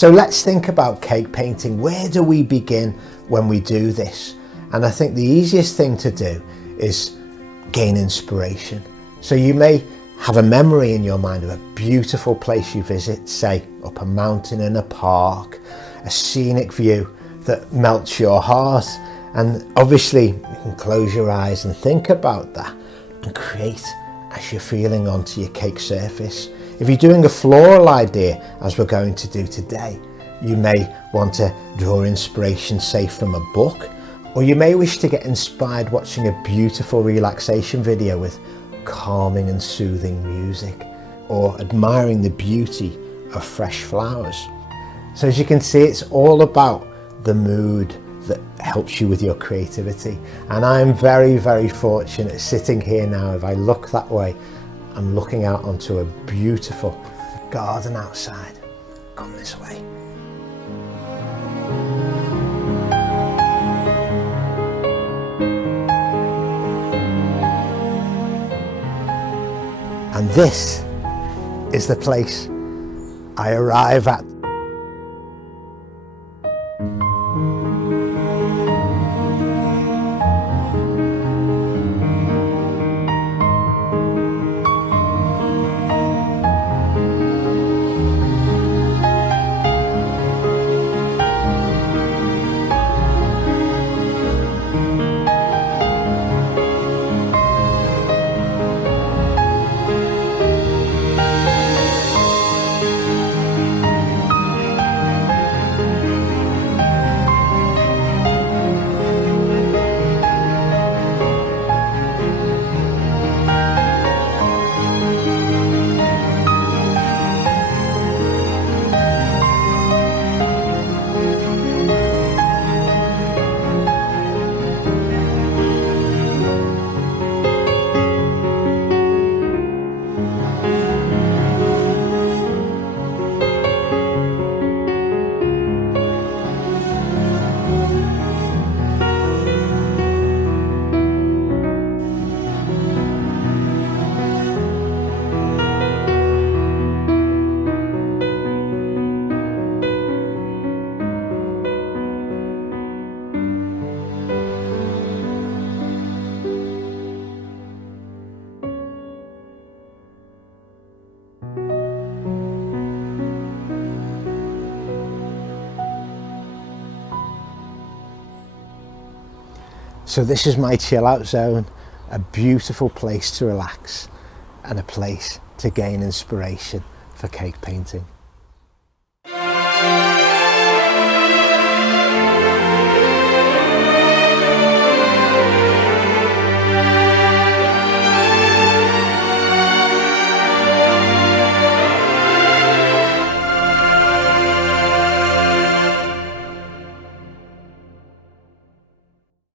So let's think about cake painting. Where do we begin when we do this? And I think the easiest thing to do is gain inspiration. So you may have a memory in your mind of a beautiful place you visit, say up a mountain in a park, a scenic view that melts your heart. And obviously you can close your eyes and think about that and create as you're feeling onto your cake surface. If you're doing a floral idea, as we're going to do today, you may want to draw inspiration, say from a book, or you may wish to get inspired watching a beautiful relaxation video with calming and soothing music, or admiring the beauty of fresh flowers. So as you can see, it's all about the mood that helps you with your creativity. And I'm very, very fortunate sitting here now. If I look that way, I'm looking out onto a beautiful garden outside. Come this way. And this is the place I arrive at. So this is my chill out zone, a beautiful place to relax and a place to gain inspiration for cake painting.